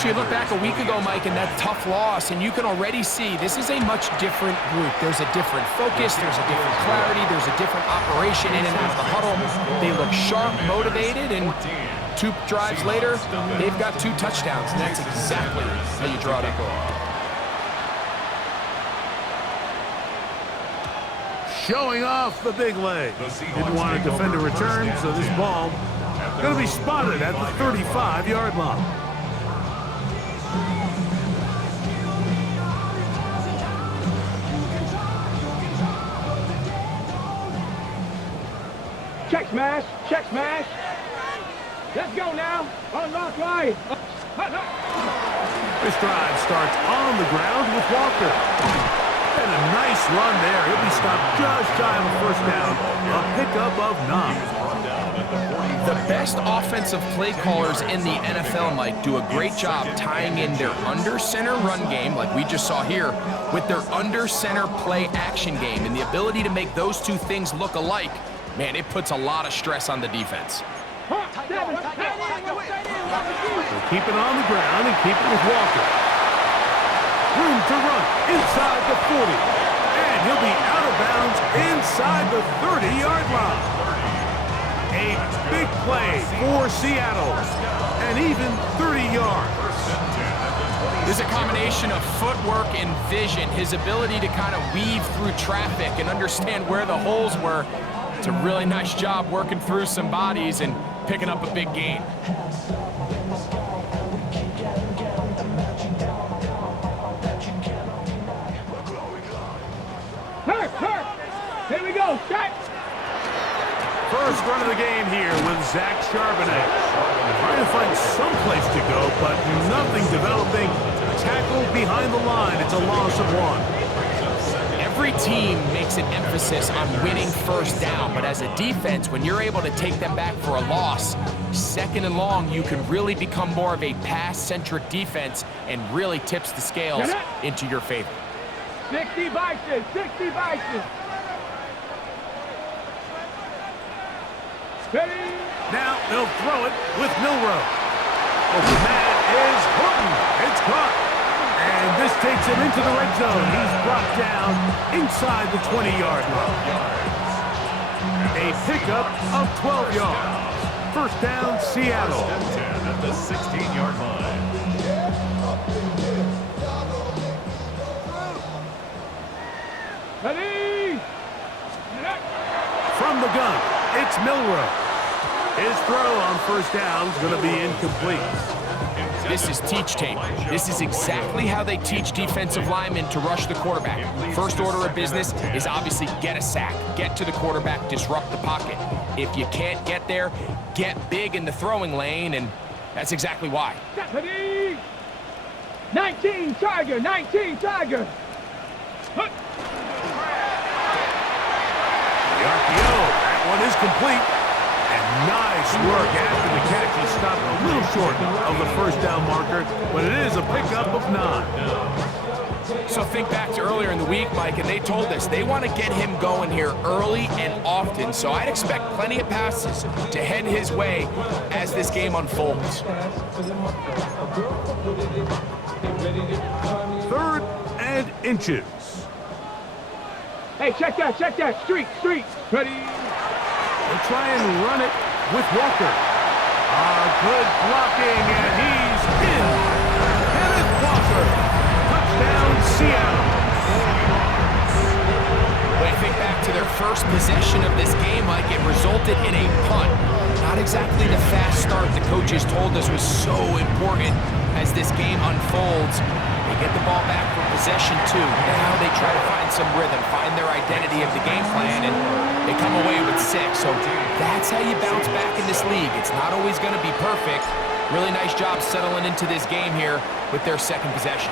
So you look back a week ago, Mike, and that tough loss, and you can already see this is a much different group. There's a different focus, there's a different clarity, there's a different operation in and out of the huddle. They look sharp, motivated, and 2 drives later, they've got 2 touchdowns, and that's exactly how you draw it up. Showing off the big leg. Didn't want to defend a return, so this ball going to be spotted at the 35-yard line. Check smash, check smash. Let's go now. Unlock line. This drive starts on the ground with Walker. And a nice run there. He'll be stopped just shy of a first down. A pickup of 9. The best offensive play callers in the NFL, Mike, do a great job tying in their under-center run game, like we just saw here, with their under-center play action game. And the ability to make those 2 things look alike, man, it puts a lot of stress on the defense. We'll keep it on the ground and keep it with Walker. Room to run inside the 40. And he'll be out of bounds inside the 30-yard line. A big play for Seattle. And even 30 yards. There's a combination of footwork and vision, his ability to kind of weave through traffic and understand where the holes were. It's a really nice job working through some bodies and picking up a big gain. Here we go, set. First run of the game here with Zach Charbonnet. Trying to find some place to go, but nothing developing. Tackle behind the line. It's a loss of 1. Every team makes an emphasis on winning first down, but as a defense, when you're able to take them back for a loss, 2nd and long, you can really become more of a pass-centric defense and really tips the scales into your favor. 60 Vices, 60 Vices. Ready? Now they'll throw it with Milrow. Open man is Horton. It's caught. And this takes him into the red zone. He's brought down inside the 20-yard line. A pickup of 12 yards. First down, Seattle. At the 16-yard line. Ready? From the gun, it's Milrow. His throw on first down is going to be incomplete. This is teach tape. This is exactly how they teach defensive linemen to rush the quarterback. First order of business is obviously get a sack, get to the quarterback, disrupt the pocket. If you can't get there, get big in the throwing lane, and that's exactly why. 19 Tiger, 19 Tiger. The RPO, that one is complete. And nice work after the catch. He stopped a little short of the first down marker, but it is a pickup of 9. So think back to earlier in the week, Mike, and they told us they want to get him going here early and often. So I'd expect plenty of passes to head his way as this game unfolds. 3rd and inches. Hey, check that, street. Ready? They'll try and run it with Walker. Good blocking, and he's in. Kenneth Walker. Touchdown, Seattle. When I think back to their first possession of this game, Mike, it resulted in a punt. Not exactly the fast start the coaches told us was so important as this game unfolds. They get the ball back for possession 2. Now they try to find some rhythm, find their identity of the game plan, and they come away with 6. So that's how you bounce back in this league. It's not always going to be perfect. Really nice job settling into this game here with their 2nd possession.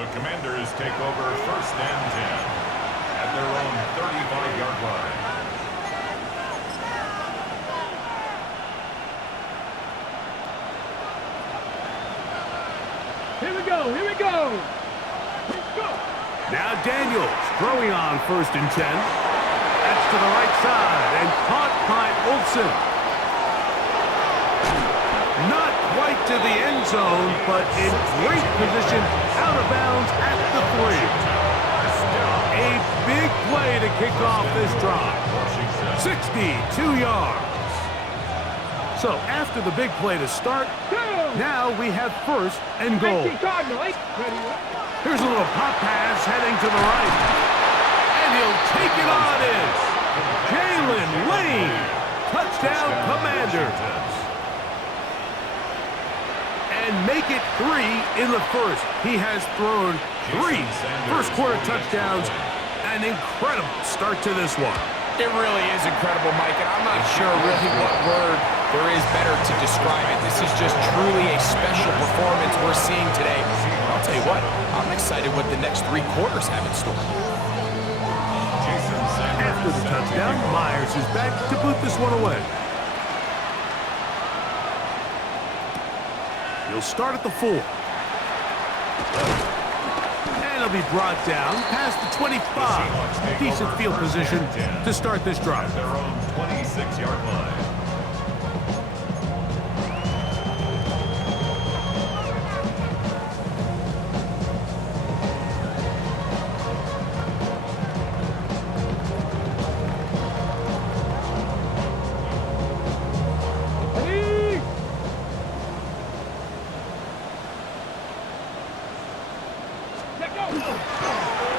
The Commanders take over 1st and 10 at their own 35-yard line. Here we go. Now Daniels throwing on 1st and 10. That's to the right side and caught by Olsen. to the end zone, but in great position out of bounds at the 3. A big play to kick off this drive. 62 yards. So after the big play to start, now we have first and goal. Here's a little pop pass heading to the right. And he'll take it on in. Jalen Lane. Touchdown, Commanders. And make it 3 in the first. He has thrown 3 first-quarter touchdowns. An incredible start to this one. It really is incredible, Mike, and I'm not sure really what word there is better to describe it. This is just truly a special performance we're seeing today. I'll tell you what, I'm excited what the next 3 quarters have in store. After the touchdown, Myers is back to boot this one away. He'll start at the 4. And he'll be brought down past the 25. Decent field position to start this drive. Their own 26-yard line.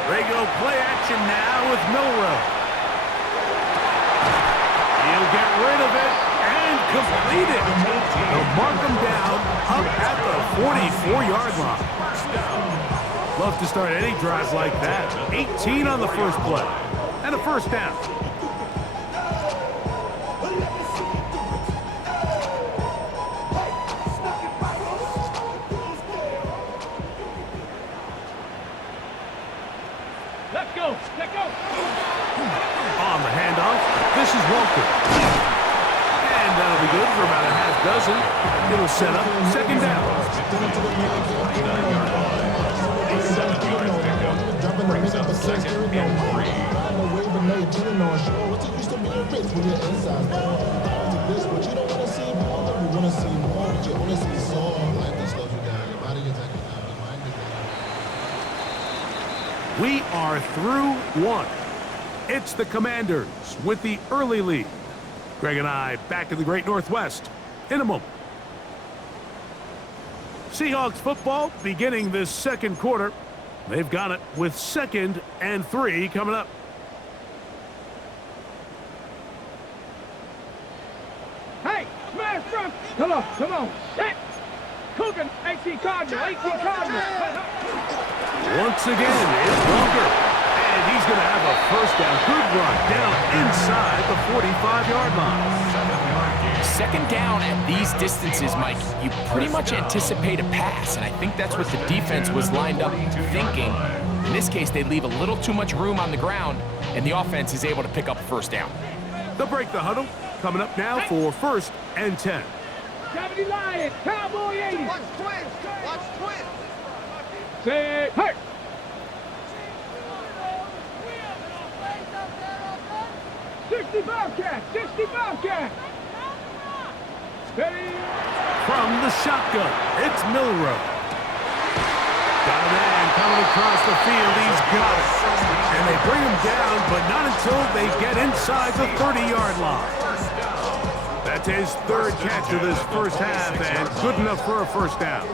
Regular play action now with Milrow. He'll get rid of it and complete it. They'll mark him down up at the 44-yard line. Love to start any drive like that. 18 on the first play. And a first down. On the handoff, this is Walker. And that'll be good for about a half dozen. It'll set up second down. Brings up second and 3. We are through 1. It's the Commanders with the early lead. Greg and I back in the Great Northwest in a moment. Seahawks football beginning this second quarter. They've got it with 2nd and 3 coming up. Hey, smash front. Come on. Set. Cooking. 18 Cardinal. Once again, it's Walker. And he's going to have a first down. Good run down inside the 45-yard line. Second down at these distances, Mike, you pretty much anticipate a pass, and I think that's what the defense was lined up thinking. In this case, they leave a little too much room on the ground, and the offense is able to pick up a first down. They'll break the huddle. Coming up now for 1st and 10. 70 Lions. Cowboy 80. Watch twins. Say, hey. Sixty Bobcat. Ready. From the shotgun, it's Milrow. Got a man coming across the field. He's got it. And they bring him down, but not until they get inside the 30-yard line. That's his 3rd catch of this first half, and good enough for a first down.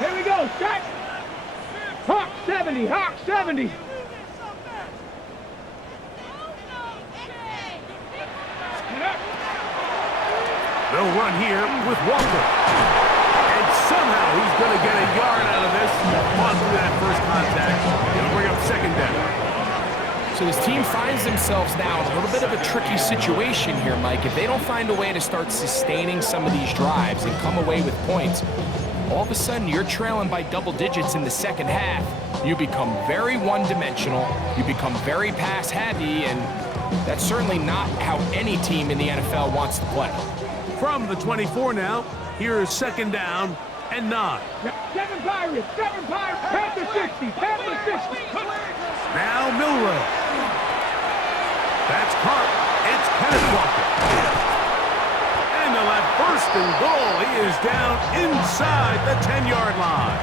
Here we go, set. Hawk 70. They'll run here with Walker. And somehow he's going to get a yard out of this on through that first contact. It'll bring up second down. So this team finds themselves now in a little bit of a tricky situation here, Mike. If they don't find a way to start sustaining some of these drives and come away with points, all of a sudden you're trailing by double digits in the second half. You become very one-dimensional. You become very pass-heavy, and that's certainly not how any team in the NFL wants to play. From the 24 now, here is second down and 9. Seven Pirates, Panther 60, Panther 60. Now Milrow. That's Carp. It's Kenneth Walker. And they'll have first and goal. He is down inside the 10-yard line.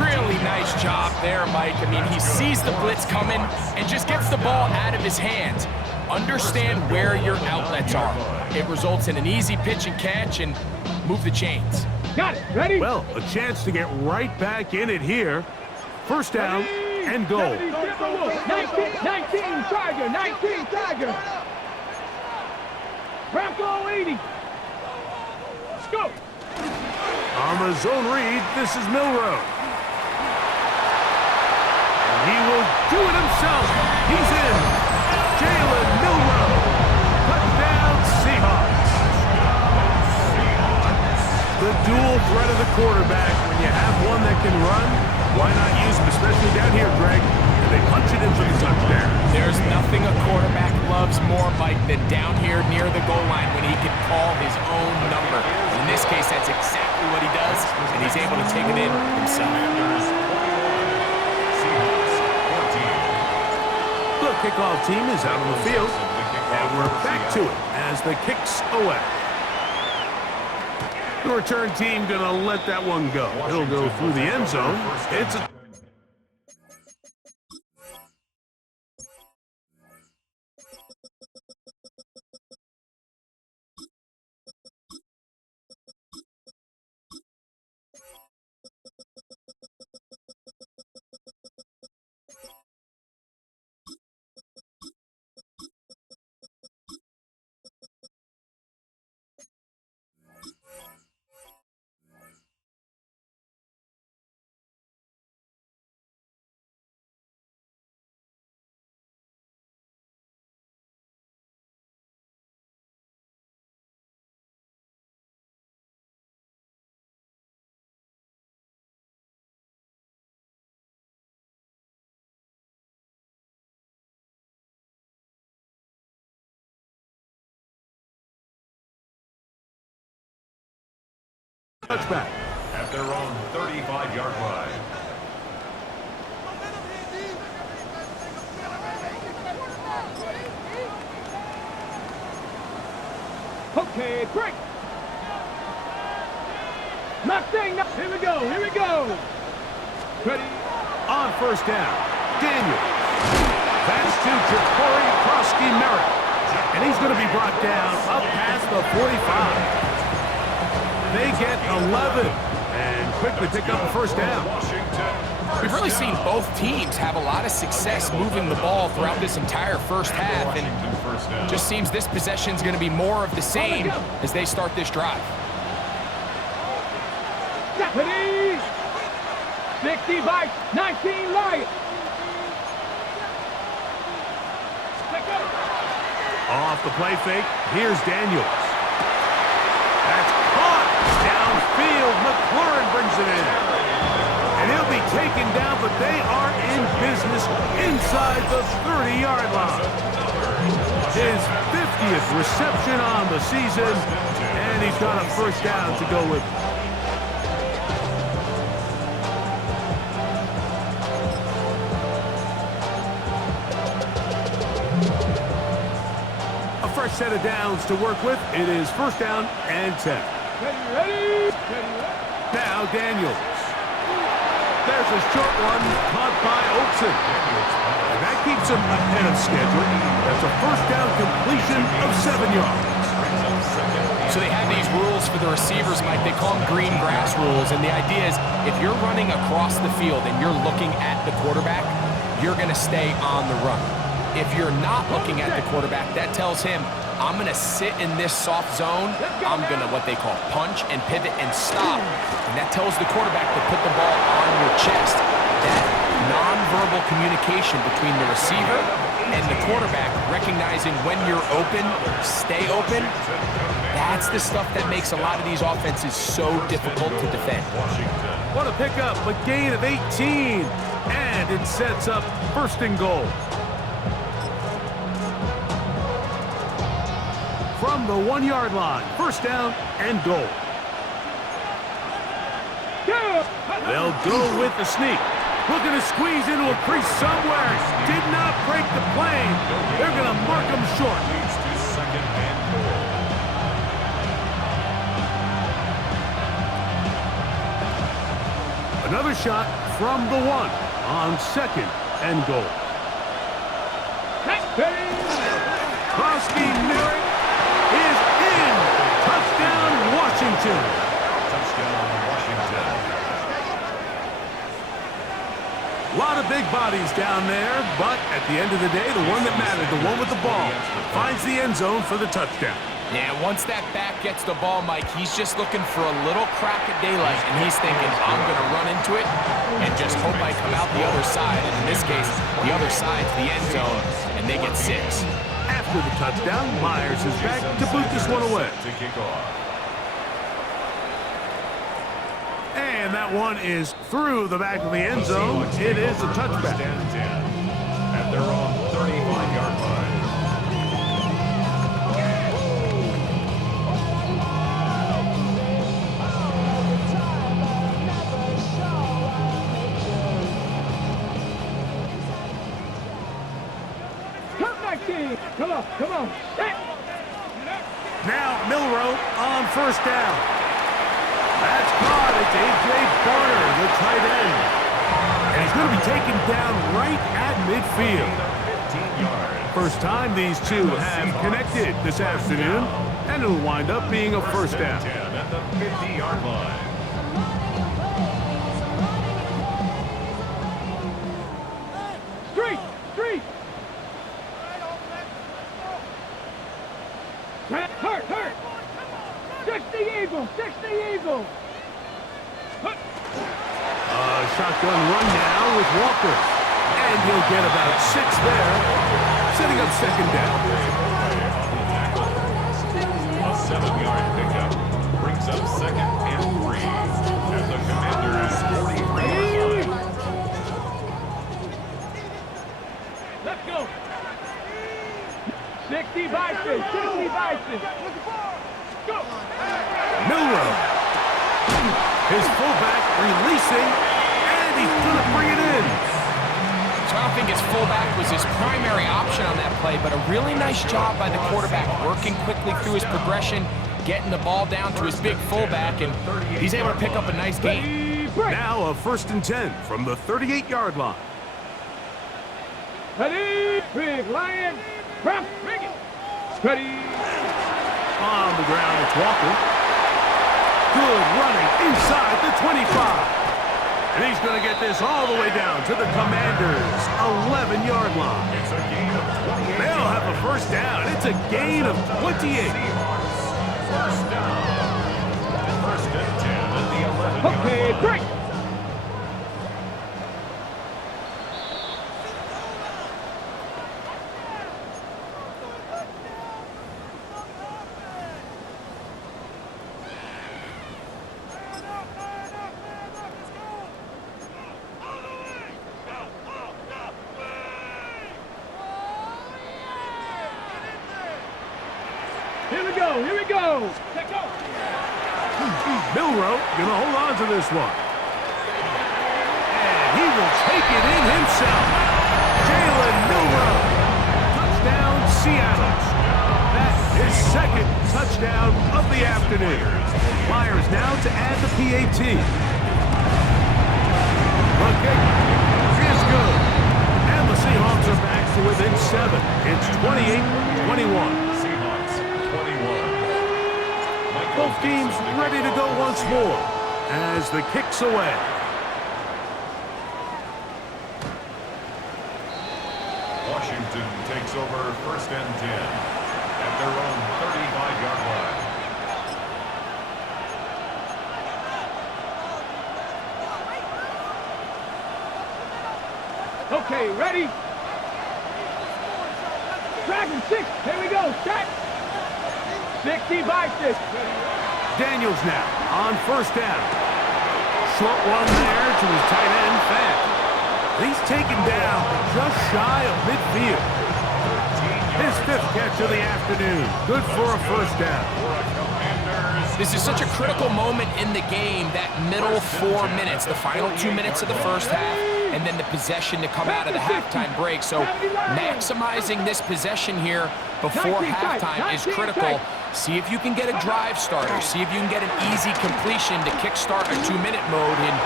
Really nice job there, Mike. I mean, he sees the blitz coming and just gets the ball out of his hands. Understand where your outlets are. It results in an easy pitch and catch and move the chains. Got it. Ready? Well, a chance to get right back in it here. First down and goal. 19, Tiger, 19, Tiger. Bronco 80. Let's go. On the zone read, this is Milrow. And he will do it himself. He's in. Jalen Milrow. Touchdown, Seahawks. The dual threat of the quarterback. When you have one that can run, why not use him, especially down here, Greg? And they punch it in for the touchdown. There's nothing a quarterback loves more, Mike, than down here near the goal line when he can call his own number. In this case, that's exactly what he does, and he's able to take it in himself. The kickoff team is out on the field, and we're back to it as the kick's away. The return team going to let that one go. It'll go through the end zone. It's a touchback. At their own 35-yard line. Okay, break. Mustang, here we go. Ready? On first down, Daniel. That's to Ja'Cory Krosky-Merritt. And he's going to be brought down up past the 45. They get 11 and quickly pick up the first down. We've really seen both teams have a lot of success moving the ball throughout this entire first half, and just seems this possession is going to be more of the same as they start this drive. Deputy! 60 by 19 Lions. Off the play fake, here's Daniels. That's caught downfield. McLaurin brings it in. And he'll be taken down, but they are in business inside the 30-yard line. His 50th reception on the season, and he's got a first down to go with it. A fresh set of downs to work with. It is first down and 10. Ready? Now Daniels. There's a short one caught by Oakson. And that keeps him ahead of schedule. That's a first down completion of 7 yards. So they have these rules for the receivers, Mike. They call them green grass rules. And the idea is if you're running across the field and you're looking at the quarterback, you're going to stay on the run. If you're not looking at the quarterback, that tells him, I'm going to sit in this soft zone. I'm going to what they call punch and pivot and stop. And that tells the quarterback to put the ball on your chest. That nonverbal communication between the receiver and the quarterback, recognizing when you're open, stay open, that's the stuff that makes a lot of these offenses so difficult to defend. What a pickup, a gain of 18. And it sets up first and goal. From the 1-yard line, first down and goal. They'll go with the sneak. Looking to squeeze into a crease somewhere. Did not break the plane. They're going to mark him short. Leads to second and goal. Another shot from the 1 on second and goal. Krosky Merrick is in. Touchdown, Washington. Touchdown, Washington. A lot of big bodies down there, but at the end of the day, the one that mattered, the one with the ball, finds the end zone for the touchdown. Yeah, once that back gets the ball, Mike, he's just looking for a little crack of daylight, and he's thinking, I'm going to run into it and just hope I come out the other side. And in this case, the other side's the end zone, and they get 6. After the touchdown, Myers is back to boot this one away. To kick off. And that one is through the back of the end zone. It is a touchback. First and 10 at their own 35-yard line. Come on, come on. Now Milrow on first down. That's caught. It's A.J. Barner, the tight end. And he's going to be taken down right at midfield. 15 yards. First time these two have connected this afternoon, and it'll wind up being a first down. 10 at the 50-yard line. Street! Street! Hurt! Hurt! 60 Eagles! 60 Eagles! Shotgun run now with Walker. And he'll get about 6 there, setting up second down. A 7-yard pickup brings up second and 3 at the Commanders' 43-yard line. Let's go! 60 Bison! 60 Bison! Go! Milrow. His fullback releasing, and he's going to bring it in. So I don't think his fullback was his primary option on that play, but a really nice job by the quarterback, working quickly through his progression, getting the ball down to his big fullback, and he's able to pick up a nice gain. Now a 1st and 10 from the 38-yard line. Ready, big lion, press, bring it. Ready. On the ground, it's Walker. Good running inside the 25. And he's going to get this all the way down to the Commanders' 11-yard line. It's a gain of 28. They'll have a first down. It's a gain of 28. First down. First and 10 at the 11-yard Okay, line. break. Here we go. Let's go. Milrow going to hold on to this one. And he will take it in himself. Jalen Milrow. Touchdown, Seattle. That's his second touchdown of the afternoon. Myers now to add the PAT. The kick is good. And the Seahawks are back to within 7. It's 28-21. Both teams ready to go once more as the kick's away. Washington takes over first and 10 at their own 35-yard line. Okay, ready? Dragon 6. Here we go. Set. 60 by 6. Daniels now on first down. Short one there to his tight end, Fant. He's taken down just shy of midfield. His 5th catch of the afternoon. Good for a first down. For a Commanders This is such a critical moment in the game, that middle 4 minutes, the final 2 minutes of the first half, and then the possession to come out of the halftime break. So maximizing this possession here before halftime is critical. See if you can get a drive starter. See if you can get an easy completion to kickstart a 2-minute mode, and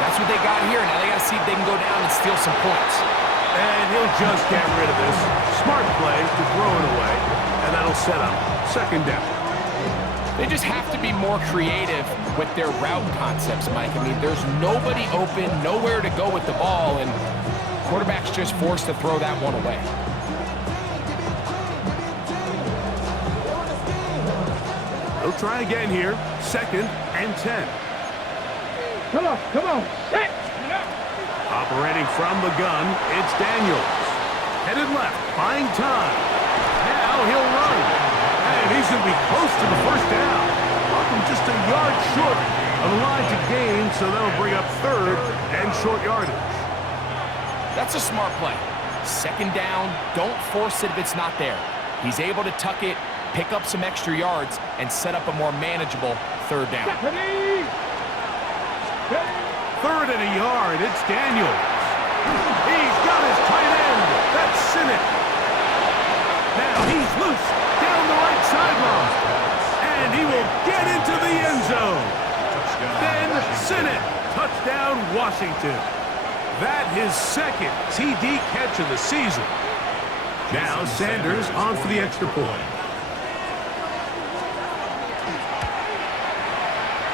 that's what they got here. Now they got to see if they can go down and steal some points. And he'll just get rid of this. Smart play to throw it away, and that'll set up second down. They just have to be more creative with their route concepts, Mike. I mean, there's nobody open, nowhere to go with the ball, and quarterback's just forced to throw that one away. They'll try again here. 2nd and 10. Come on, set. Operating from the gun, it's Daniels. Headed left, buying time. Now he'll run. And he's going to be close to the first down. Welcome just a yard short of the line to gain, so that'll bring up 3rd and short yardage. That's a smart play. 2nd down, don't force it if it's not there. He's able to tuck it, pick up some extra yards, and set up a more manageable 3rd down. 3rd and a yard, it's Daniels. He's got his tight end. That's Sinnott. Now he's loose down the right sideline. And he will get into the end zone. Then Sinnott, touchdown Washington. That his 2nd TD catch of the season. Now Sanders on for the extra point.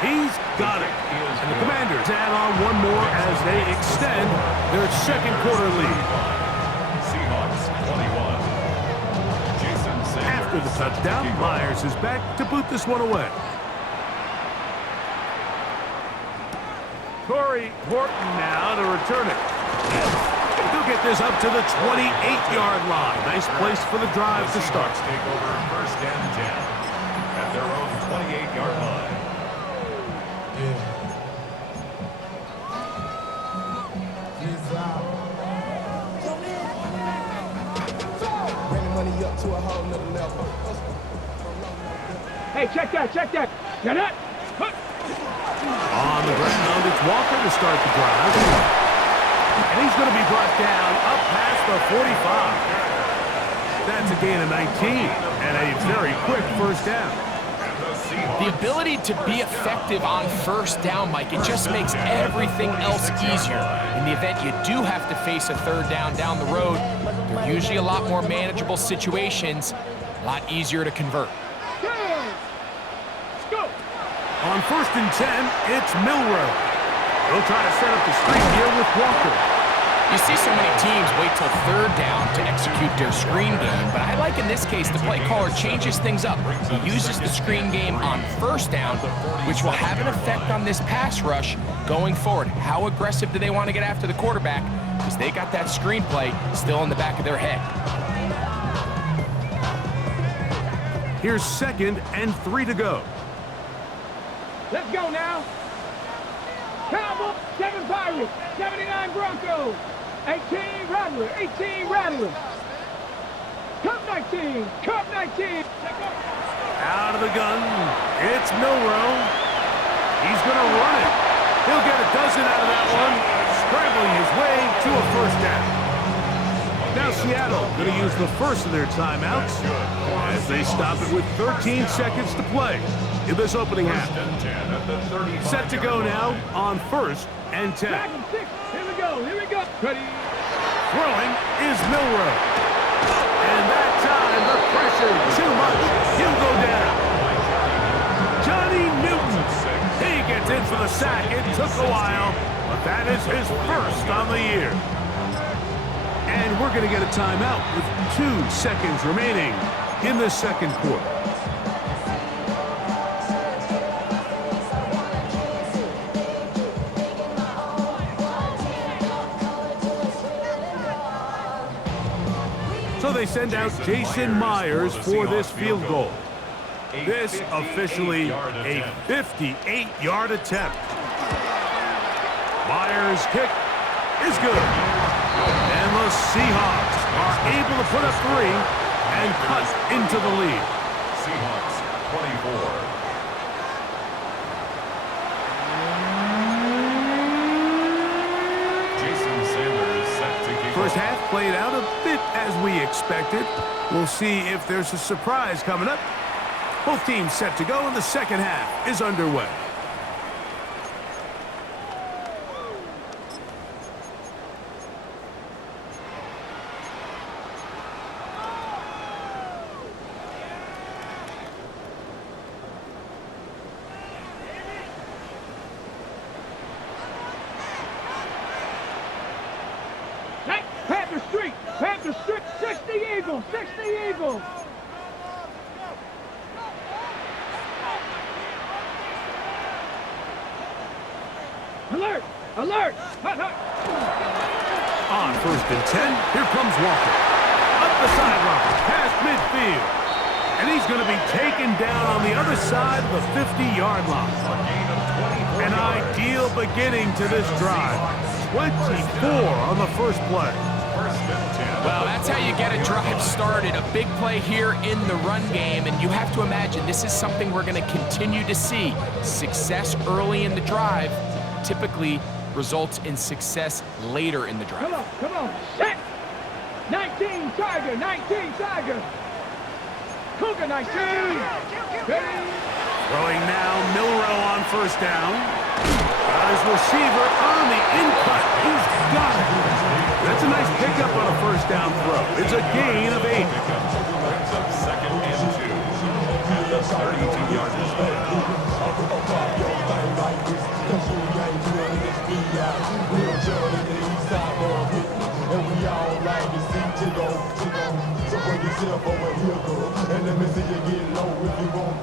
He's got it. And the Commanders add on one more as they extend their 2nd quarter lead. Seahawks 21. Jason Sanders. After the touchdown, Myers is back to boot this one away. Corey Horton now to return it. He'll get this up to the 28-yard line. Nice place for the drive to start. Take over 1st and 10 at their own 28-yard line. Hey, check that. Get it. On the ground, it's Walker to start the drive. And he's going to be brought down up past the 45. That's a gain of 19 and a very quick first down. The ability to be effective on 1st down, Mike, it just makes everything else easier. In the event you do have to face a 3rd down the road, they're usually a lot more manageable situations, a lot easier to convert. On 1st and 10, it's Milroe. He'll try to set up the screen here with Walker. You see so many teams wait till 3rd down to execute their screen game, but I like in this case the play caller changes things up. He uses the screen game on 1st down, which will have an effect on this pass rush going forward. How aggressive do they want to get after the quarterback? Because they got that screen play still in the back of their head. Here's 2nd and 3 to go. Let's go now. Cowboys, 7 Pirates, 79 Broncos, 18 Rattlers. Cup 19. Out of the gun, it's Milroe. He's going to run it. He'll get a dozen out of that one, scrambling his way to a 1st down. Now Seattle going to use the first of their timeouts as they stop it with 13 seconds to play in this opening half. Set to go now on 1st and 10. Here we go. Ready. Throwing is Milroe. And that time, the pressure too much. He'll go down. Johnny Newton. He gets in for the sack. It took a while, but that is his 1st on the year. And we're going to get a timeout with 2 seconds remaining in the 2nd quarter. So they send out Jason Myers for this field goal. This officially a 58-yard attempt. Myers' kick is good. And the Seahawks are able to put up 3 and cut into the lead. Seahawks 24. First half played out a bit as we expected. We'll see if there's a surprise coming up. Both teams set to go, and the second half is underway. Panther Street, 60 Eagles, 60 Eagles. Alert, alert, hut, hut. On 1st and 10, here comes Walker. Up the sideline, past midfield. And he's going to be taken down on the other side of the 50-yard line. An ideal beginning to this drive. 24 on the first play. Well, that's how you get a drive started. A big play here in the run game, and you have to imagine this is something we're going to continue to see. Success early in the drive typically results in success later in the drive. Come on, set! 19 Tiger, 19 Tiger. Cougar 19. Ready? Throwing now, Milrow on 1st down. Got his receiver on the in-cut. He's got it. That's a nice pickup on a 1st down throw. It's a gain of 8. Brings up 2nd and 2 at the 32-yard line.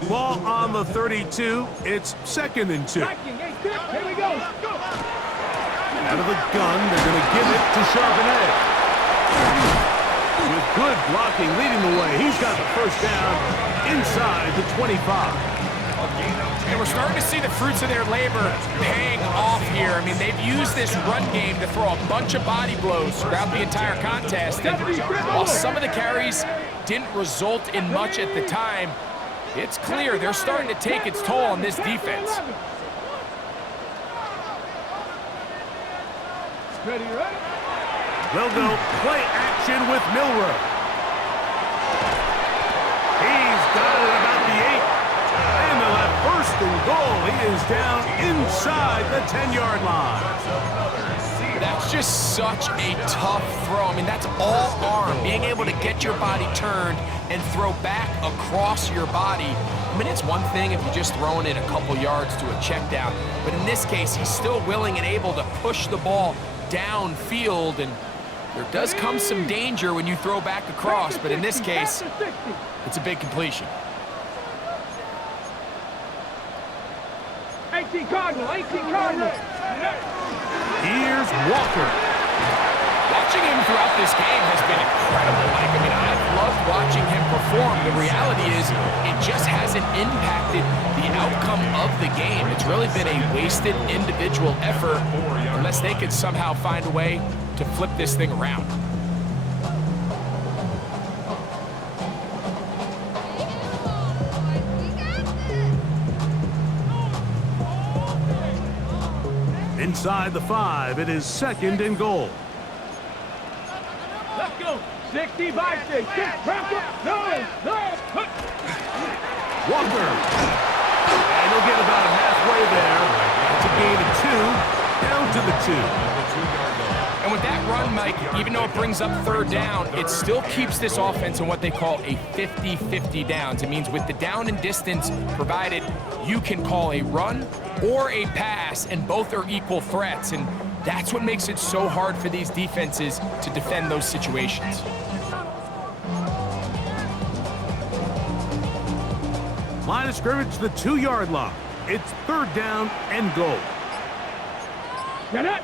Ball on the 32. It's 2nd and 2. Here we go. Out of the gun, they're going to give it to Charbonnet. With good blocking leading the way, he's got the 1st down inside the 25. And we're starting to see the fruits of their labor paying off here. I mean, they've used this run game to throw a bunch of body blows throughout the entire contest. And while some of the carries didn't result in much at the time, it's clear they're starting to take its toll on this defense. Ready, ready? They'll go play action with Milrow. He's got it about the 8. And they'll have 1st and goal. He is down inside the 10-yard line. That's just such a tough throw. I mean, that's all arm, being able to get your body turned and throw back across your body. I mean, it's one thing if you're just throwing it a couple yards to a check down, but in this case, he's still willing and able to push the ball downfield, and there does come some danger when you throw back across, but in this case, it's a big completion. 18 Cardinal, 18 Cardinal. Here's Walker. Watching him throughout this game has been incredible, Mike. I mean, I've loved watching him perform. The reality is it just hasn't impacted the outcome of the game. It's really been a wasted individual effort unless they could somehow find a way to flip this thing around. Inside the 5, it is 2nd and goal. Let's go. 60 by 6. No. Walker. And he'll get about halfway there. That's a gain of 2. Down to the 2. And with that run, Mike, even though it brings up 3rd down, it still keeps this offense in what they call a 50-50 downs. It means with the down and distance provided, you can call a run or a pass, and both are equal threats. And that's what makes it so hard for these defenses to defend those situations. Line of scrimmage, the 2-yard line. It's 3rd down and goal. Get it.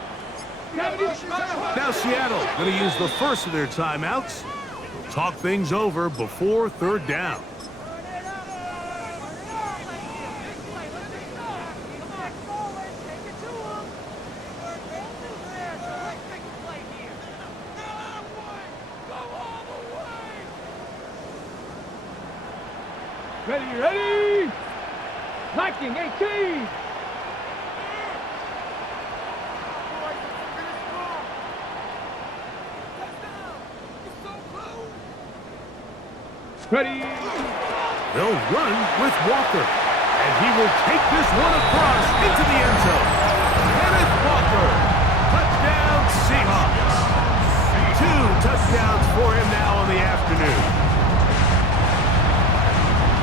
Now Seattle going to use the first of their timeouts. They'll talk things over before 3rd down. Ready. 19, 18. Ready. They'll run with Walker. And he will take this one across into the end zone. Kenneth Walker. Touchdown, Seahawks. 2 touchdowns for him now in the afternoon.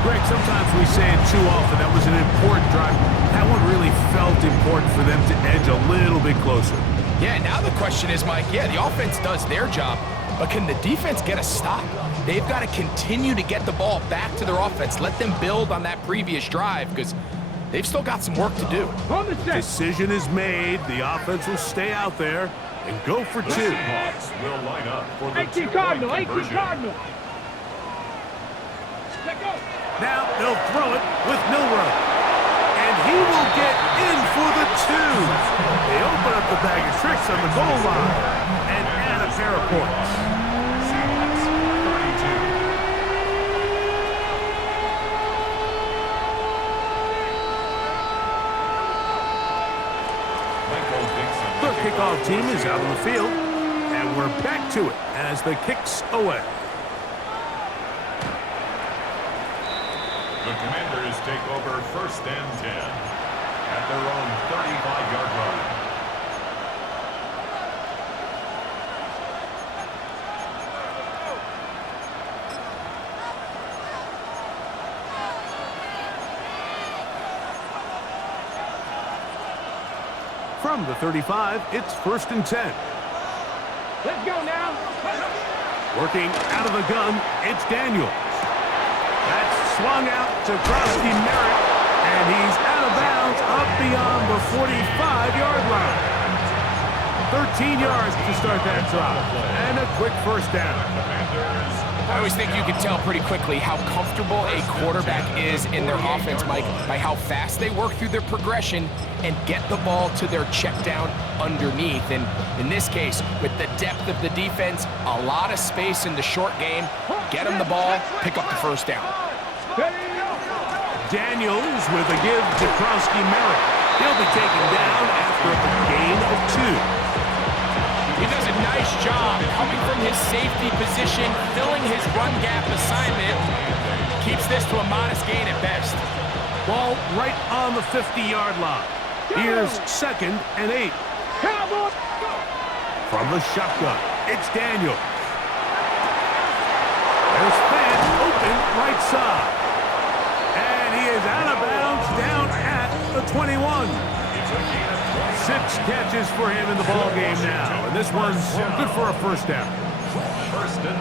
Greg, sometimes we say it too often. That was an important drive. That one really felt important for them to edge a little bit closer. Yeah, now the question is, Mike, yeah, the offense does their job, but can the defense get a stop? They've got to continue to get the ball back to their offense. Let them build on that previous drive because they've still got some work to do. On the set. Decision is made. The offense will stay out there and go for 2. Seahawks will line up for the 18 Cardinal, 18 conversion. Cardinal. Let go. Now they'll throw it with Milrow. And he will get in for the 2. They open up the bag of tricks on the goal line and add a pair of points. Seahawks 32. Michael Dixon. The kickoff team is out on the field. And we're back to it as the kick's away. The Commanders take over 1st and 10 at their own 35-yard line. From the 35, it's 1st and 10. Let's go now. Working out of the gun, it's Daniels. That's swung out to Krosky Merritt, and he's out of bounds up beyond the 45-yard line. 13 yards to start that drive, and a quick 1st down. I always think you can tell pretty quickly how comfortable a quarterback is in their offense, Mike, by how fast they work through their progression and get the ball to their check down underneath. And in this case, with the depth of the defense, a lot of space in the short game, get them the ball, pick up the 1st down. Daniels with a give to Krosky Merritt. He'll be taken down after a gain of 2. He does a nice job coming from his safety position, filling his run gap assignment. Keeps this to a modest gain at best. Ball right on the 50-yard line. Here's 2nd and 8. Cowboys, go. From the shotgun, it's Daniels. There's Fan open right side. And he is out of bounds down at the 21. 6 catches for him in the ball game now. And this one's good for a 1st down.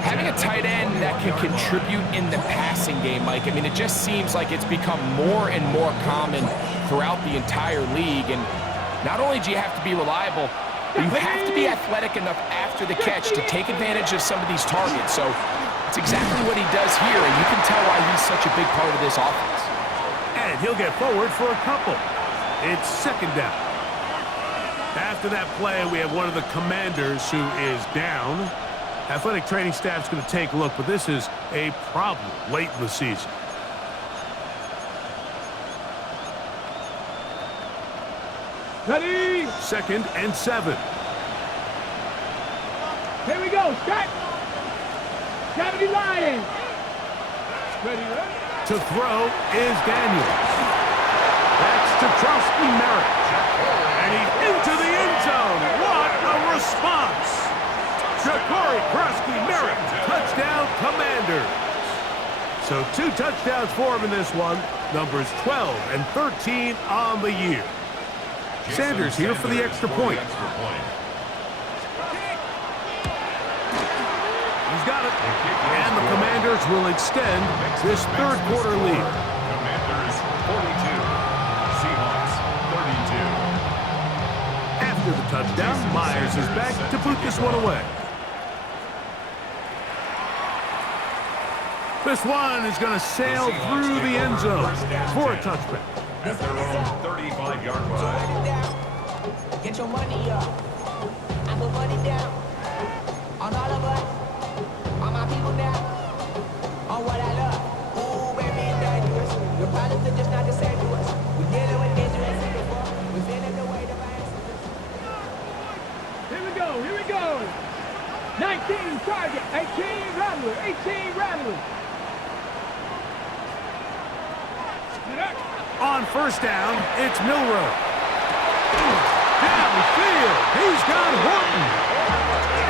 Having a tight end that can contribute in the passing game, Mike, I mean, it just seems like it's become more and more common throughout the entire league. And not only do you have to be reliable, but you have to be athletic enough after the catch to take advantage of some of these targets. So it's exactly what he does here, and you can tell why he's such a big part of this offense. And he'll get forward for a couple. It's 2nd down. After that play, we have one of the Commanders who is down. Athletic training staff's going to take a look, but this is a problem late in the season. Ready. 2nd and 7. Here we go. Start. Gravity Lions. Ready, ready. To throw is Daniels. That's to Krosky Merritt. And he's into the end zone. What a response. Ja'Cory Krosky Merritt. Touchdown, Commanders. So 2 touchdowns for him in this one. Numbers 12 and 13 on the year. Sanders here for the extra point. He's got it. And the Commanders will extend this 3rd quarter lead. Commanders 42, Seahawks 32. After the touchdown, Myers is back to boot this one away. This one is going to sail through the end zone for a touchback. At their own 35-yard line. Get your money up. I put money down on all of us, on my people now, on what I love. Ooh, baby, it's dangerous. The problems are just not the same to us. We're dealing with dangerous people. We're feeling the weight of our ancestors. Here we go. Here we go. 19 target. 18 Rattler. 18 Rattler. On first down, it's Milroe. Downfield, he's got Horton.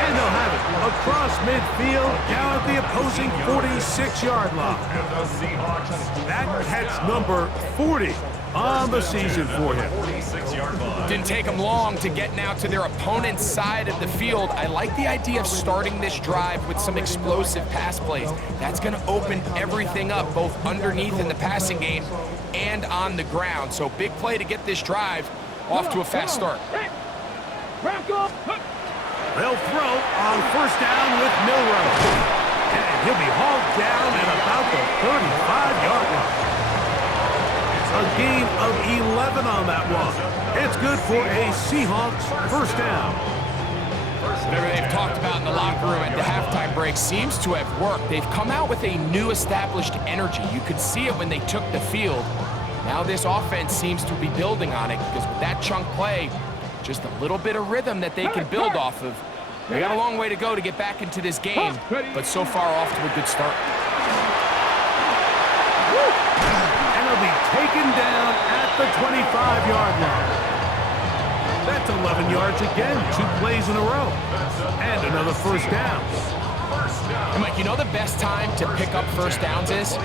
And they'll have it across midfield, down at the opposing 46-yard line. That catch number 40 on the season for him. Didn't take them long to get now to their opponent's side of the field. I like the idea of starting this drive with some explosive pass plays. That's going to open everything up, both underneath in the passing game and on the ground. So big play to get this drive off to a fast start. They'll throw on first down with Milroe. And he'll be hauled down at about the 35-yard line. A gain of 11 on that one. It's good for a Seahawks first down. Whatever they've talked about in the locker room at the halftime break seems to have worked. They've come out with a new established energy. You could see it when they took the field. Now this offense seems to be building on it because with that chunk play, just a little bit of rhythm that they can build off of. They got a long way to go to get back into this game, but so far off to a good start. And he'll be taken down at the 25-yard line. That's 11 yards again, 2 plays in a row. And another first down. And Mike, you know the best time to pick up first downs is?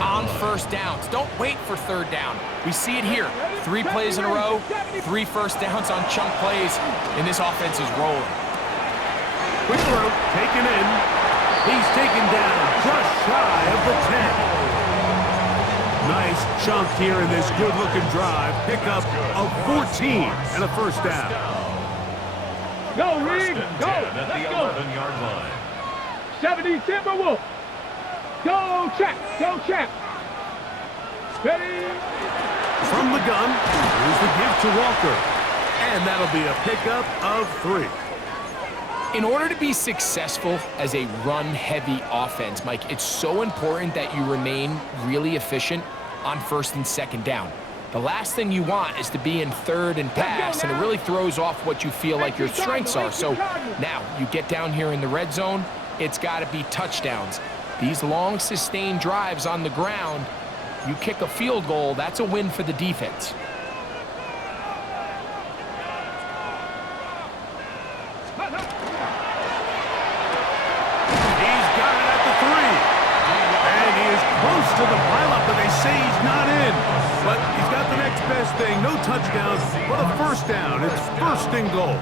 On first downs. Don't wait for third down. We see it here. 3 plays in a row, 3 first downs on chunk plays, and this offense is rolling. Quick throw, taken in. He's taken down just shy of the 10. Nice chunk here in this good-looking drive. Pickup of 14 and a first down. Go, Rig! Go! At the Let's go! 11-yard line. 70 Timberwolf! Go, Chap! Go, Chap! Ready? From the gun, here's the give to Walker. And that'll be a pickup of 3. In order to be successful as a run-heavy offense, Mike, it's so important that you remain really efficient on first and second down. The last thing you want is to be in third and pass, and it really throws off what you feel like your strengths are. So now you get down here in the red zone, it's got to be touchdowns. These long, sustained drives on the ground, you kick a field goal, that's a win for the defense. Close to the pileup, but they say he's not in. But he's got the next best thing. No touchdowns, but a first down. It's first and goal.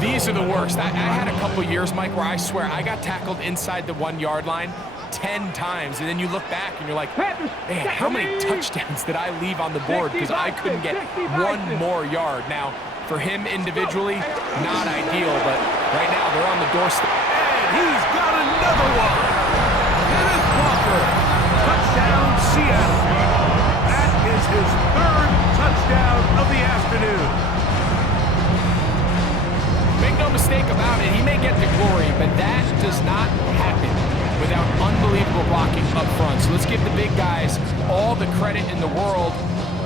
These are the worst. I had a couple years, Mike, where I swear I got tackled inside the 1-yard line 10 times. And then you look back and you're like, man, how many touchdowns did I leave on the board because I couldn't get 1 more yard? Now, for him individually, not ideal, but right now they're on the doorstep. And he's got another one. Walker, touchdown Seattle. That is his 3rd touchdown of the afternoon. Make no mistake about it, he may get the glory, but that does not happen without unbelievable blocking up front. So let's give the big guys all the credit in the world.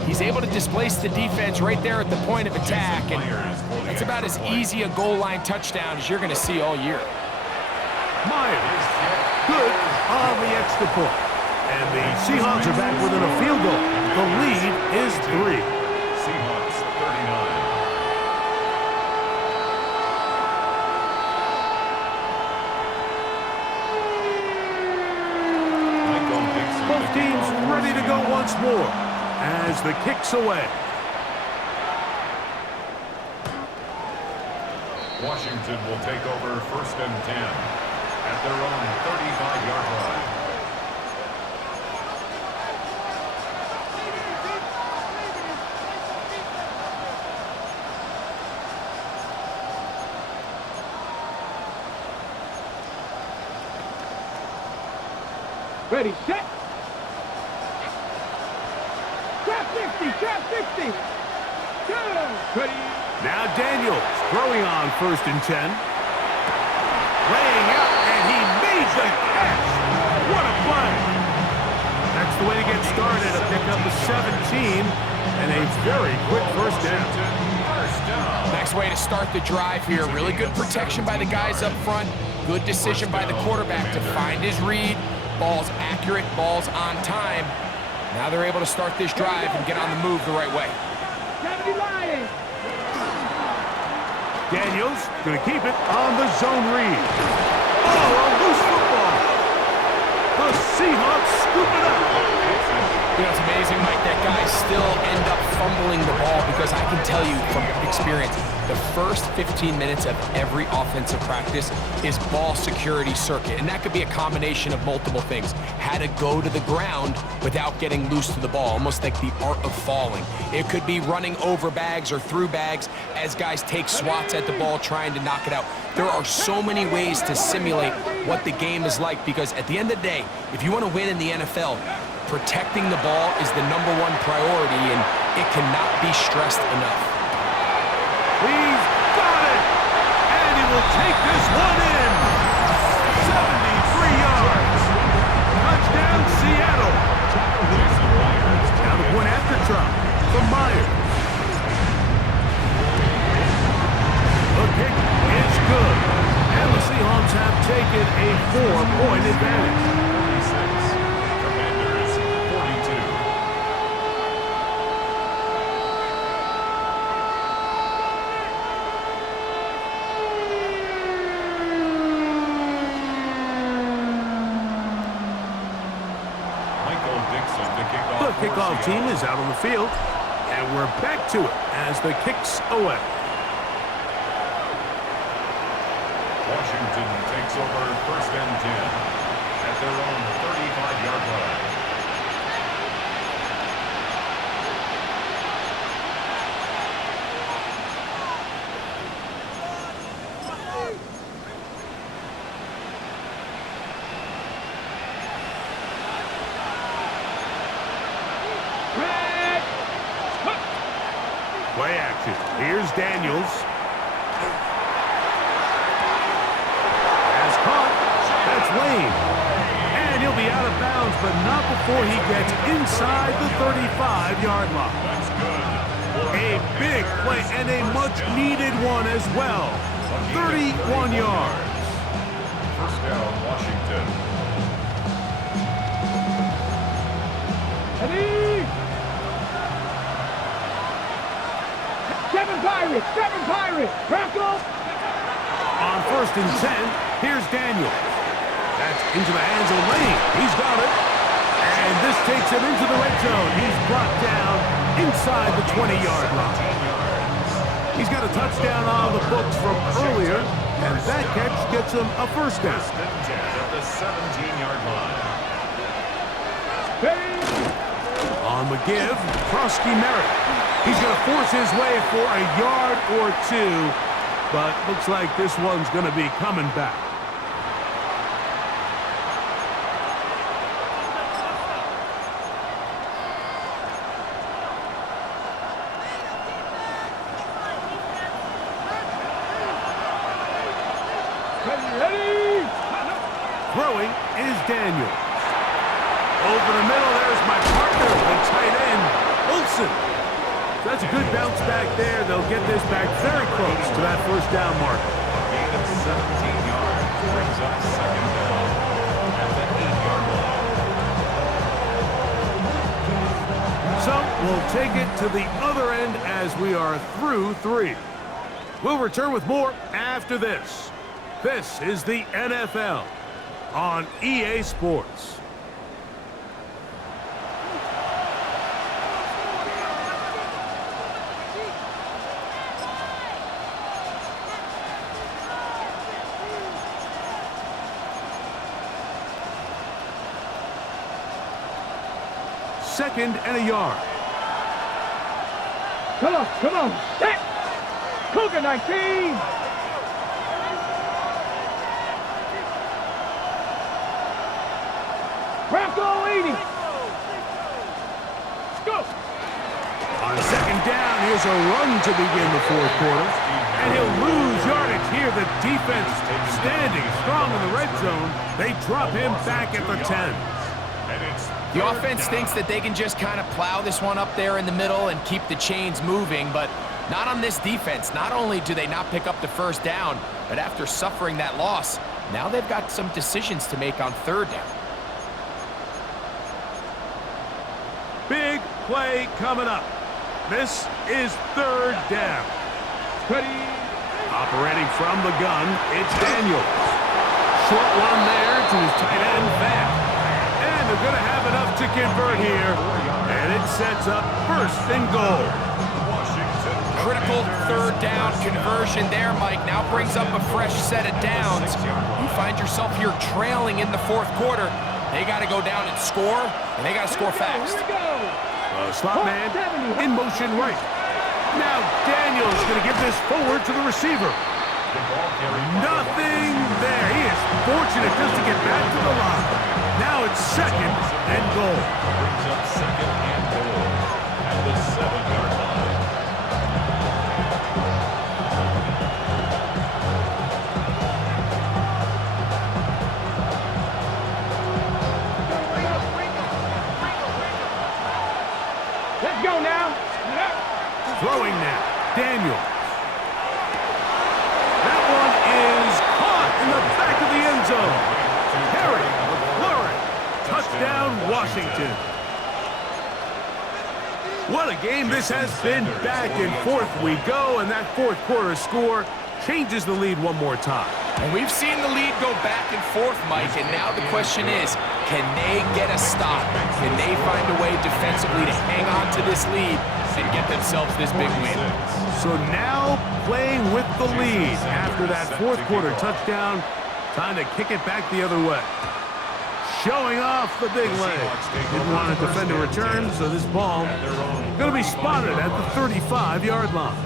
He's able to displace the defense right there at the point of attack, and it's about as easy a goal line touchdown as you're going to see all year. Myers, good on the extra point. And the Seahawks are back within a field goal. The lead is 3. Seahawks 39. Both teams ready to go once more as the kick's away. Washington will take over first and 10 at their own 35-yard line. Ready, set. Trap 60, trap 60. Go. Ready. Now Daniels throwing on first and 10. Laying out, and he made the catch. What a play. That's the way to get started. A pickup of 17 and a very quick first down. Next way to start the drive here. Really good protection by the guys up front. Good decision by the quarterback to find his read. Ball's accurate, ball's on time. Now they're able to start this drive and get on the move the right way. 70 Lions. Daniels going to keep it on the zone read. Oh, a loose football. The Seahawks scoop it up. You know, it's amazing, Mike, that guys still end up fumbling the ball because I can tell you from experience, the first 15 minutes of every offensive practice is ball security circuit, and that could be a combination of multiple things. How to go to the ground without getting loose to the ball, almost like the art of falling. It could be running over bags or through bags as guys take swats at the ball trying to knock it out. There are so many ways to simulate what the game is like because at the end of the day, if you want to win in the NFL, protecting the ball is the #1 priority, and it cannot be stressed enough. He's got it! And he will take this one in! 73 yards! Touchdown, Seattle! Now the point after try from Myers. The kick is good. And the Seahawks have taken a 4-point advantage. The kickoff team is out on the field, and we're back to it as the kick's away. Washington takes over 1st and 10 at their own 35-yard line. Play action. Here's Daniels. Has caught. That's Lane. And he'll be out of bounds, but not before he gets inside the 35-yard line. A big play and a much-needed one as well. 31 yards. 1st down, Washington. Ready? 7 Pirates! Crackle! On 1st and 10, here's Daniels. That's into the hands of Lane. He's got it. And this takes him into the red zone. He's brought down inside the 20-yard line. He's got a touchdown on the books from earlier, and that catch gets him a 1st down. 1st and 10 at the 17-yard line. On the give, Krosky Merritt. He's going to force his way for a yard or two, but looks like this one's going to be coming back. Ready? Throwing is Daniels. Over the middle, there's my partner, the tight end, Olsen. That's a good bounce back there. They'll get this back very close to that 1st down mark. A gain of 17 yards brings up 2nd down at the 8-yard line. So we'll take it to the other end as we are through 3. We'll return with more after this. This is the NFL on EA Sports. Second and a yard. Come on. Set! Cougar 19! Bronco 80! Go! On 2nd down, here's a run to begin the 4th quarter. And he'll lose yardage here. The defense standing strong in the red zone. They drop him back at the 10. The offense thinks that they can just kind of plow this one up there in the middle and keep the chains moving, but not on this defense. Not only do they not pick up the 1st down, but after suffering that loss, now they've got some decisions to make on 3rd down. play coming up. This is third down. Ready. Operating from the gun, it's Daniels. Short one there to his tight end, Van. And they're going to have enough to convert here. And it sets up first and goal. Critical third down conversion there, Mike. Now brings up a fresh set of downs. You find yourself here trailing in the fourth quarter. They got to go down and score, and they got to score fast. Here we go. Slot man in motion right. Now Daniels going to give this forward to the receiver. Nothing there. He is fortunate just to get back to the line. Now it's second and goal. Brings up second and goal at the 7-yard line. Let's go now. Throwing now, Daniels. That one is caught in the back of the end zone. Harry, Flurry, touchdown Washington. What a game this has been. Back and forth we go, and that fourth quarter score changes the lead one more time. And we've seen the lead go back and forth, Mike, and now the question is, can they get a stop? Can they find a way defensively to hang on to this lead and get themselves this big win? So now playing with the lead after that fourth quarter touchdown, time to kick it back the other way. Showing off the big leg. Didn't want to defend a return, so this ball going to be spotted at the 35-yard line.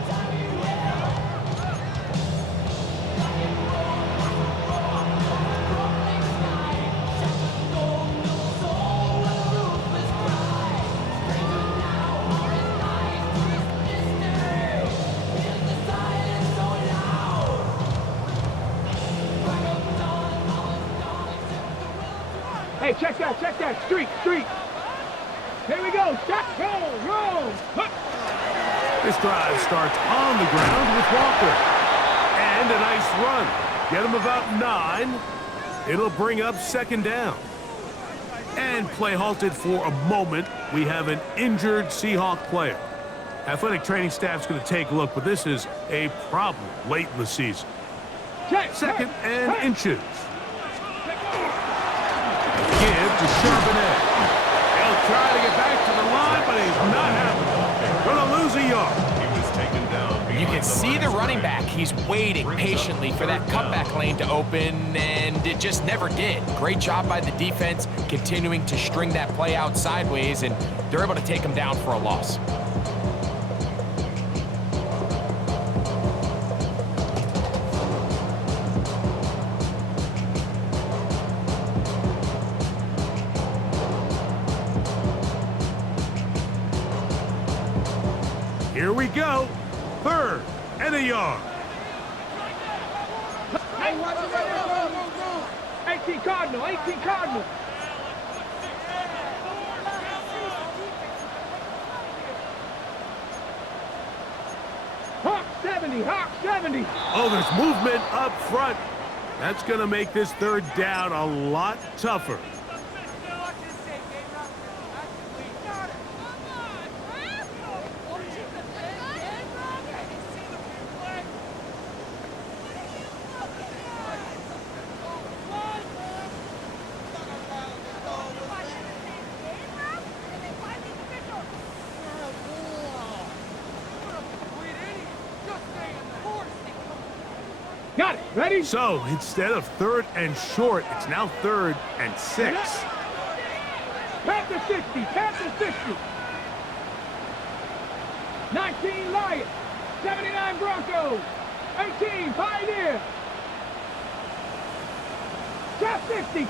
Hey, check that. Streak. Here we go. Stop, roll. Hup. This drive starts on the ground with Walker. And a nice run. Get him about 9. It'll bring up second down. And play halted for a moment. We have an injured Seahawk player. Athletic training staff's going to take a look, but this is a problem late in the season. Second and inches. Give to Charbonnet. He'll try to get back to the line, but he's not happening. Gonna lose a yard. He was taken down. You can see the running back. He's waiting patiently for that cutback lane to open, and it just never did. Great job by the defense, continuing to string that play out sideways, and they're able to take him down for a loss. Here we go. Third and a yard. 18 Cardinal. Hawk 70. Oh, there's movement up front. That's going to make this third down a lot tougher. Got it. Ready? So instead of third and short, it's now third and 6. Panther 60. 19 Lions. 79 Broncos. 18 Pioneer. Trap 60.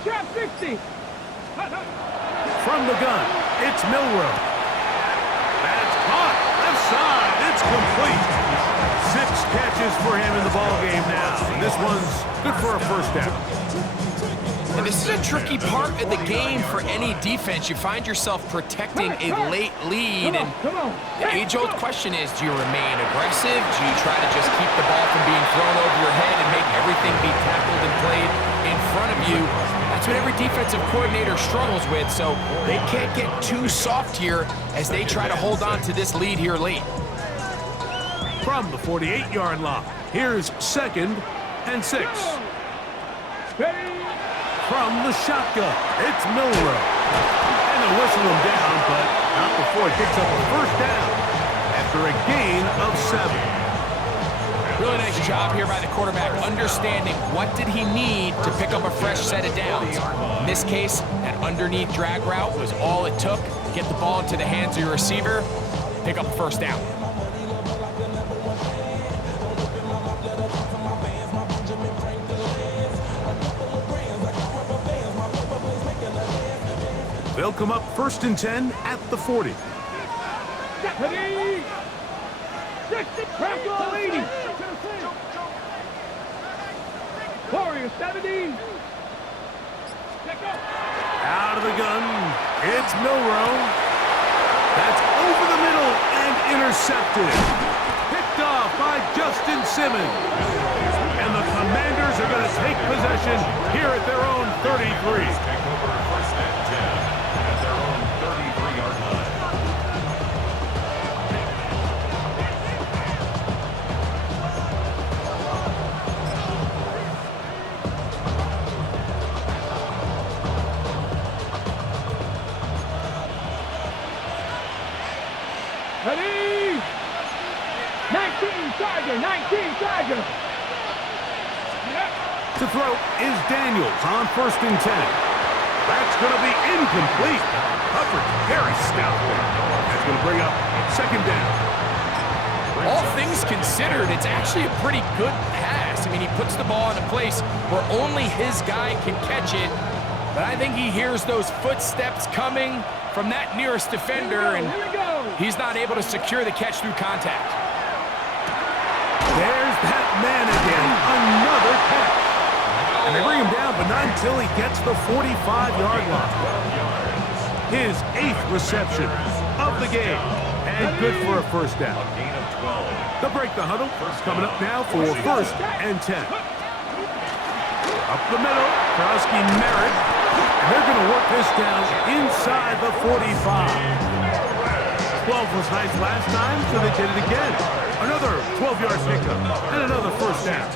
From the gun, it's Milrow. That's caught. Left side. It's complete. 6 catches for him in the ball game now. This one's good for a first down. And this is a tricky part of the game for any defense. You find yourself protecting a late lead, and the age-old question is, do you remain aggressive? Do you try to just keep the ball from being thrown over your head and make everything be tackled and played in front of you? That's what every defensive coordinator struggles with, so they can't get too soft here as they try to hold on to this lead here late. From the 48-yard line, here's 2nd and 6. From the shotgun, it's Milrow. And they'll whistle him down, but not before he picks up a first down after a gain of 7. Really nice job here by the quarterback, understanding what did he need to pick up a fresh set of downs. In this case, that underneath drag route was all it took. Get the ball into the hands of your receiver, pick up a first down. They'll come up 1st and 10 at the 40. Deputy! 60, press all 80. Warrior 70. Out of the gun, it's Milrow. That's over the middle and intercepted. Picked off by Justin Simmons. And the Commanders are going to take possession here at their own 33. Take over 1st and 10 at their own 33-yard line. Ready? 19 Tiger. To throw is Daniels on 1st and 10. That's going to be incomplete. Coverage very stout there. That's going to bring up 2nd down. All things considered, it's actually a pretty good pass. I mean, he puts the ball in a place where only his guy can catch it. But I think he hears those footsteps coming from that nearest defender, and he's not able to secure the catch through contact. There's that man again. Another catch. And they bring him down, but not until he gets the 45-yard line. His 8th reception of the game. And good for a first down. Gain of 12. They'll break the huddle. Coming up now for 1st and 10. Up the middle, Krowski Merritt. And they're going to work this down inside the 45. 12 was nice last time, so they did it again. Another 12-yard pickup and another first down.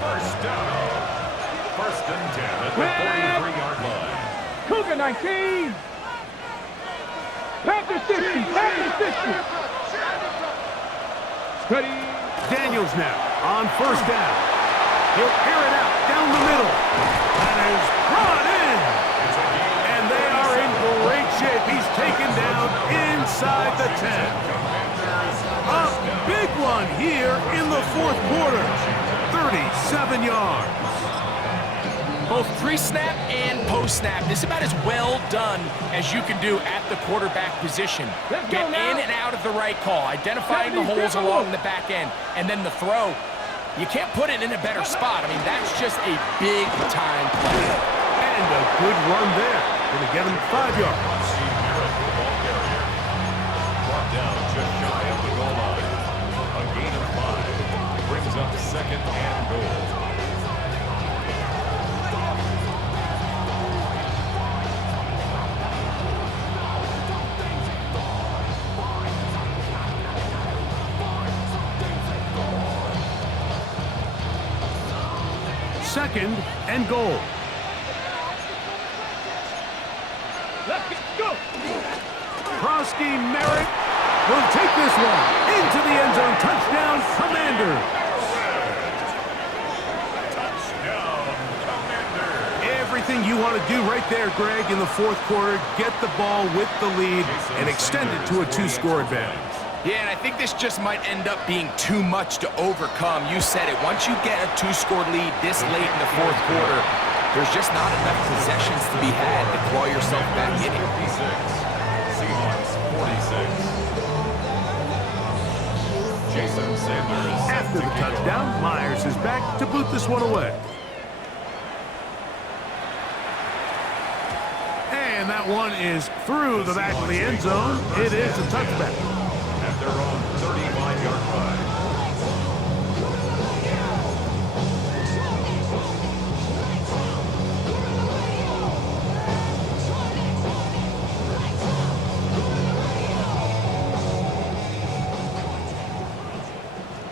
First down. 1st and 10 at the 43-yard line. Cougar 19. Panthers 50. Ready? Daniels now on 1st down. He'll air it out down the middle. That is brought in. And they are in great shape. He's taken down inside the 10. A big one here in the 4th quarter. 37 yards. Both pre-snap and post-snap, this is about as well done as you can do at the quarterback position. Get in and out of the right call, identifying the holes along the back end, and then the throw. You can't put it in a better spot. I mean, that's just a big-time play. And a good run there. Going to get him 5 yards. Brought down just shy of the goal line. A gain of 5 brings up 2nd and goal. Second and goal. Let's go. Krowski Merritt will take this one into the end zone. Touchdown, Commanders. Touchdown, Commanders. Everything you want to do right there, Greg, in the 4th quarter. Get the ball with the lead and extend it to a 2-score advantage. Yeah, and I think this just might end up being too much to overcome. You said it. Once you get a 2-score lead this late in the 4th quarter, there's just not enough possessions to be had to claw yourself back in it. 56. Seahawks 46. Jason Sanders. After the touchdown, Myers is back to boot this one away. That one is through the back of the end zone. It is a touchback. At their own 35-yard line.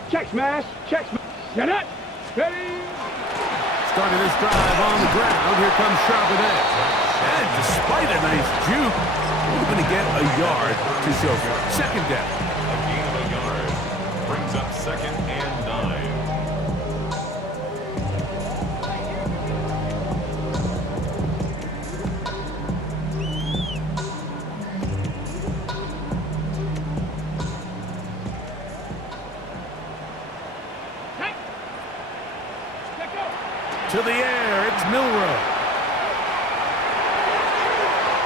Check smash. Check smash. Get it. Ready. Starting this drive on the ground. Here comes Charbonnet. And despite a nice juke, we're going to get a yard to show for it. Second down. A gain of a yard. Brings up 2nd and 9. To the air, it's Milrow.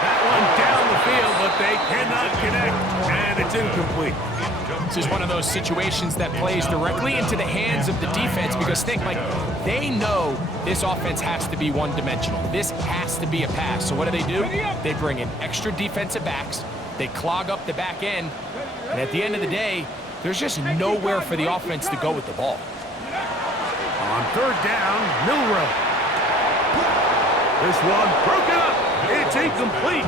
That one down the field, but they cannot connect, and it's incomplete. This is one of those situations that plays directly into the hands of the defense because think, like, they know this offense has to be one-dimensional. This has to be a pass. So what do? They bring in extra defensive backs. They clog up the back end. And at the end of the day, there's just nowhere for the offense to go with the ball. On third down, Milrow. This one broken up. It's incomplete.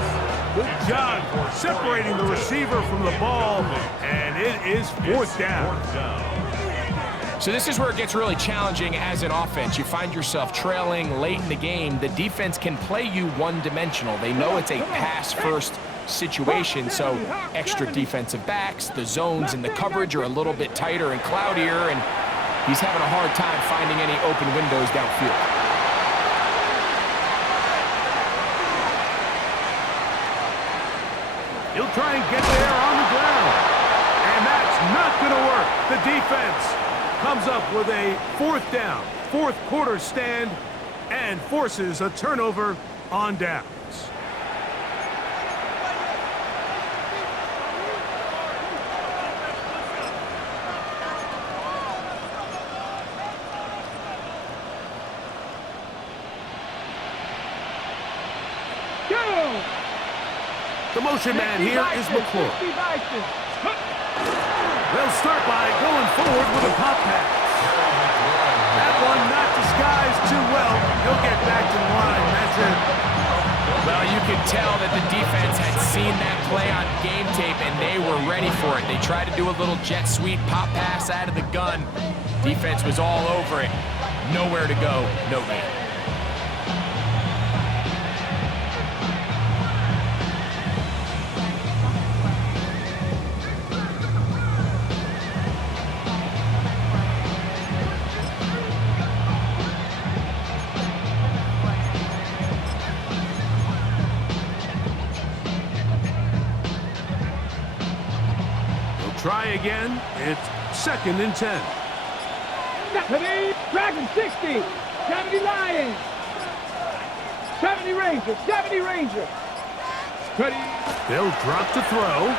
Good job separating the receiver from the ball, and it is fourth down. So this is where it gets really challenging as an offense. You find yourself trailing late in the game. The defense can play you one-dimensional. They know it's a pass-first situation, so extra defensive backs, the zones and the coverage are a little bit tighter and cloudier, and he's having a hard time finding any open windows downfield. He'll try and get there on the ground. And that's not going to work. The defense comes up with a fourth down, fourth quarter stand, and forces a turnover on downs. The motion man here is McClure. They'll start by going forward with a pop pass. That one not disguised too well. He'll get back to the line. That's it. Well, you could tell that the defense had seen that play on game tape, and they were ready for it. They tried to do a little jet sweep pop pass out of the gun. Defense was all over it. Nowhere to go, no man. Try again. It's 2nd and 10. Dragon 60. 70 Lions. 70 Rangers. 70 Rangers. Ready. They'll drop to throw.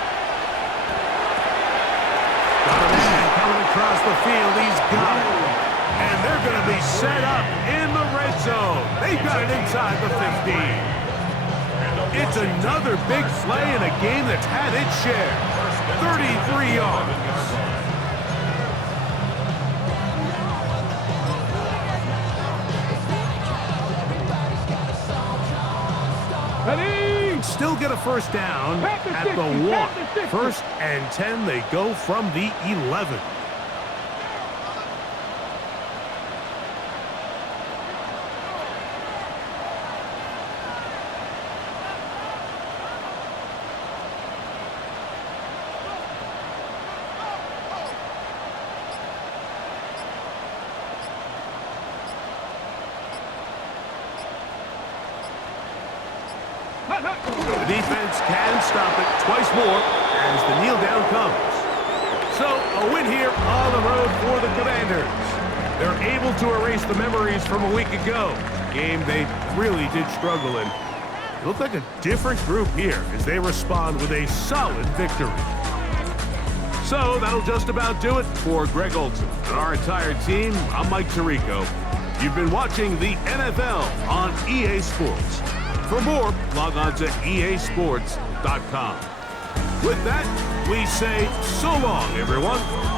Got a man coming across the field. He's got it. And they're going to be set up in the red zone. They've got it inside the 15. It's another big play in a game that's had its share. 33 yards. Still get a first down at the 1. 1st and 10, they go from the 11. The defense can stop it twice more as the kneel down comes. So a win here on the road for the Commanders. They're able to erase the memories from a week ago. A game they really did struggle in. It looked like a different group here as they respond with a solid victory. So that'll just about do it for Greg Olson and our entire team. I'm Mike Tirico. You've been watching the NFL on EA Sports. For more, log on to easports.com. With that, we say so long, everyone.